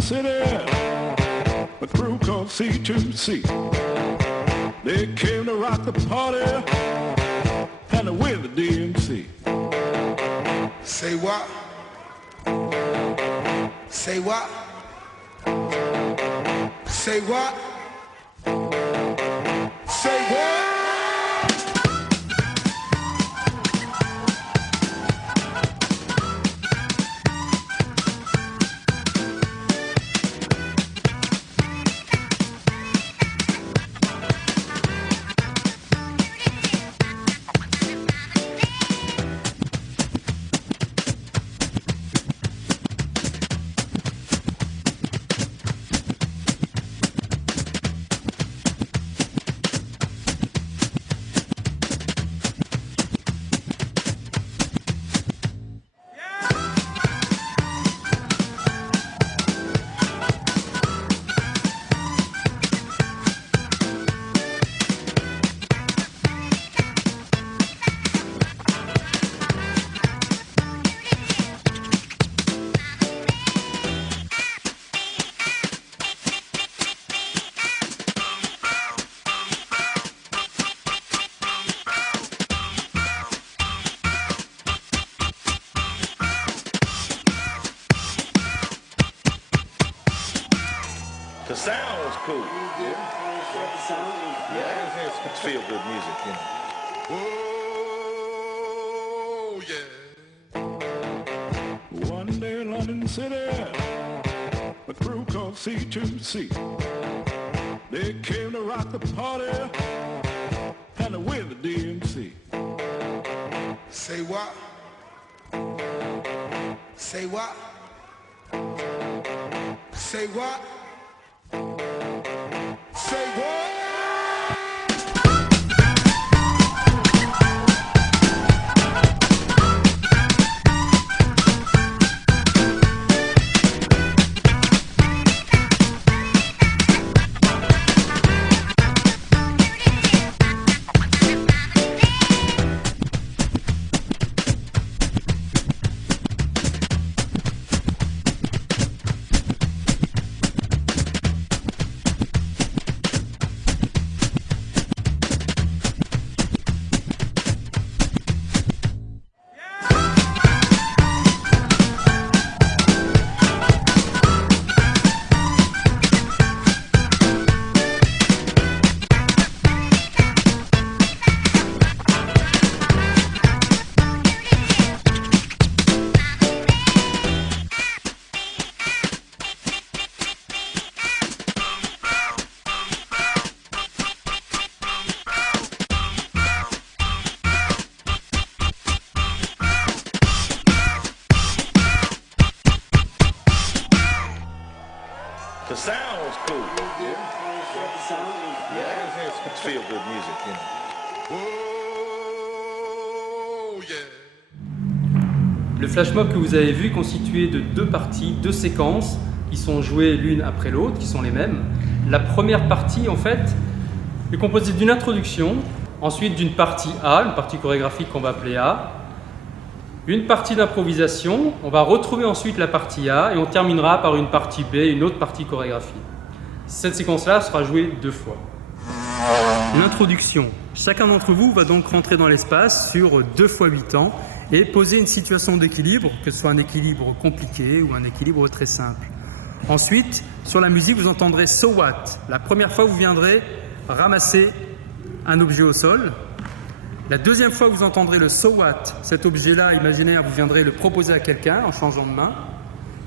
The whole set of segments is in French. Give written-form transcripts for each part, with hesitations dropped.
London City, a crew called C2C. They came to rock the party and to win the DMC. Say what? Say what? Say what? Say what? The sound was cool. Yeah, it's feel good music, you know. Oh, yeah. One day in London City, a crew called C2C. They came to rock the party and to win the DMC. Say what? Say what? Say what? Say what? The sound was cool. Yeah, it's feel good music, you know. Oh, yeah. Le flash mob que vous avez vu est constitué de deux parties, deux séquences qui sont jouées l'une après l'autre, qui sont les mêmes. La première partie, en fait, est composée d'une introduction, ensuite d'une partie A, une partie chorégraphique qu'on va appeler A, une partie d'improvisation, on va retrouver ensuite la partie A et on terminera par une partie B, une autre partie chorégraphique. Cette séquence-là sera jouée deux fois. L'introduction. Chacun d'entre vous va donc rentrer dans l'espace sur 2 fois 8 temps et poser une situation d'équilibre, que ce soit un équilibre compliqué ou un équilibre très simple. Ensuite, sur la musique, vous entendrez So What. La première fois, vous viendrez ramasser un objet au sol. La deuxième fois, vous entendrez le So What. Cet objet-là, imaginaire, vous viendrez le proposer à quelqu'un en changeant de main.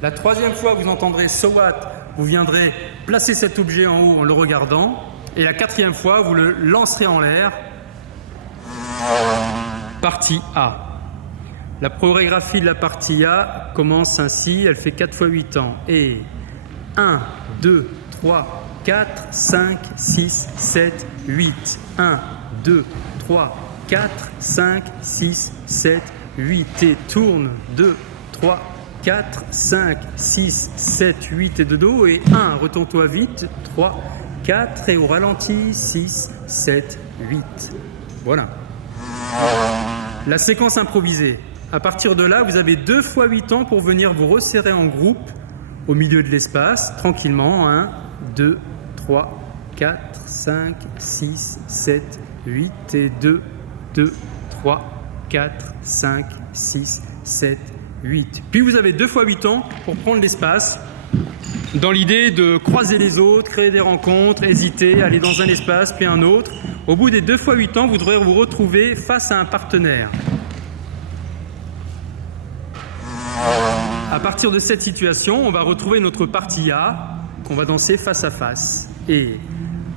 La troisième fois, vous entendrez So What. Vous viendrez placer cet objet en haut en le regardant. Et la quatrième fois, vous le lancerez en l'air. Partie A. La chorégraphie de la partie A commence ainsi. Elle fait 4 fois 8 temps. Et 1, 2, 3, 4, 5, 6, 7, 8. 1, 2, 3, 4, 5, 6, 7, 8. Et tourne. 2, 3, 4, 5, 6, 7, 8 et de dos. Et 1, retourne-toi vite. 3, 4 et au ralenti. 6, 7, 8. Voilà. La séquence improvisée. À partir de là, vous avez 2 fois 8 temps pour venir vous resserrer en groupe au milieu de l'espace, tranquillement. 1, 2, 3, 4, 5, 6, 7, 8 et 2, 2, 3, 4, 5, 6, 7, 8. Puis vous avez 2 fois 8 ans pour prendre l'espace, dans l'idée de croiser les autres, créer des rencontres, hésiter, aller dans un espace puis un autre. Au bout des 2 fois 8 ans, vous devrez vous retrouver face à un partenaire. À partir de cette situation, on va retrouver notre partie A qu'on va danser face à face. Et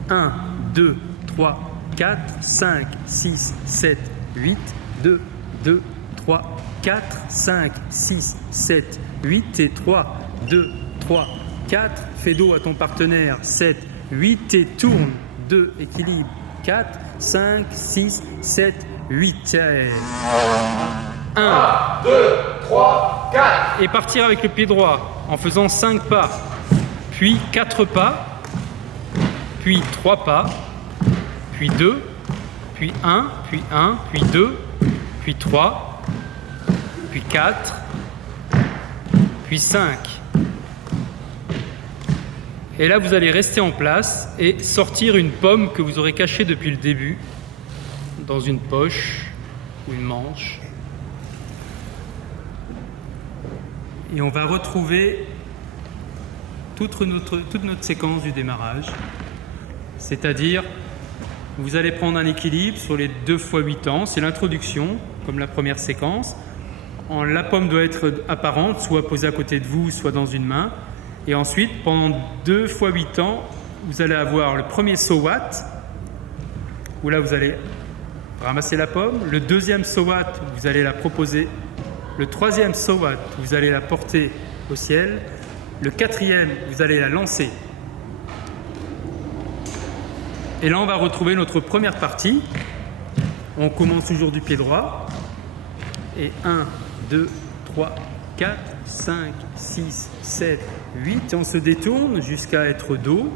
1, 2, 3, 4, 5, 6, 7, 8, 2, 2, 3, 4, 5, 6, 7, 8 et 3, 2, 3, 4. Fais dos à ton partenaire. 7, 8 et tourne. 2, équilibre. 4, 5, 6, 7, 8. 1, 2, 3, 4. Et partir avec le pied droit en faisant 5 pas, puis 4 pas, puis 3 pas, puis 2, puis 1, puis 1, puis 2, puis 3, puis 4, puis 5. Et là, vous allez rester en place et sortir une pomme que vous aurez cachée depuis le début dans une poche ou une manche. Et on va retrouver toute notre séquence du démarrage. C'est-à-dire, vous allez prendre un équilibre sur les 2 fois 8 ans. C'est l'introduction, comme la première séquence. La pomme doit être apparente, soit posée à côté de vous, soit dans une main. Et ensuite, pendant 2 fois 8 ans, vous allez avoir le premier so what, où là vous allez ramasser la pomme. Le deuxième so what, vous allez la proposer. Le troisième so what, vous allez la porter au ciel. Le quatrième, vous allez la lancer. Et là, on va retrouver notre première partie. On commence toujours du pied droit. Et 1, 2, 3, 4, 5, 6, 7, 8. Et on se détourne jusqu'à être dos.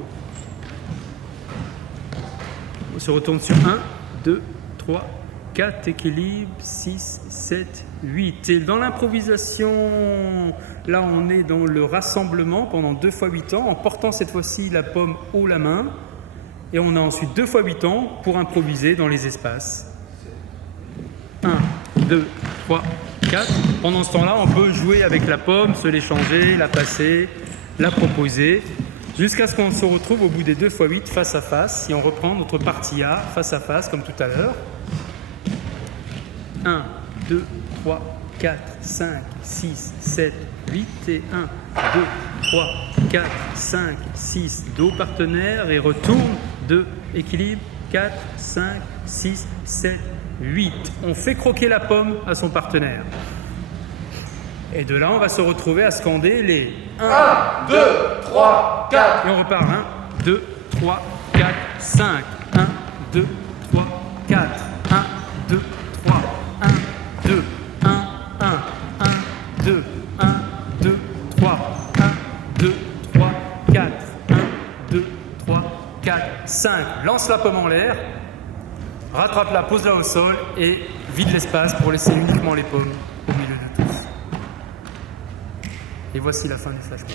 On se retourne sur 1, 2, 3, 4, équilibre, 6, 7, 8. Et dans l'improvisation, là on est dans le rassemblement pendant 2 fois 8 ans, en portant cette fois-ci la pomme haut la main. Et on a ensuite 2 fois 8 ans pour improviser dans les espaces. 1, 2, 3, 4. Pendant ce temps-là, on peut jouer avec la pomme, se l'échanger, la passer, la proposer, jusqu'à ce qu'on se retrouve au bout des 2 fois 8 face à face. Si on reprend notre partie A face à face comme tout à l'heure. 1, 2, 3, 4, 5, 6, 7, 8 et 1, 2, 3, 4, 5, 6, dos partenaire et retourne, 2, équilibre, 4, 5, 6, 7, 8. On fait croquer la pomme à son partenaire. Et de là, on va se retrouver à scander les 1, 2, 3, 4. Et on repart. 1, 2, 3, 4, 5. 1, 2, 3, 4. 1, 2, 3, 1, 2, 1, 1, 1, 2, 1, 2, 3, 1, 2, 3, 4. 1, 2, 3, 4, 5. Lance la pomme en l'air. Rattrape-la, pose-la au sol et vide l'espace pour laisser uniquement les pommes au milieu de tous. Et voici la fin du flash mob.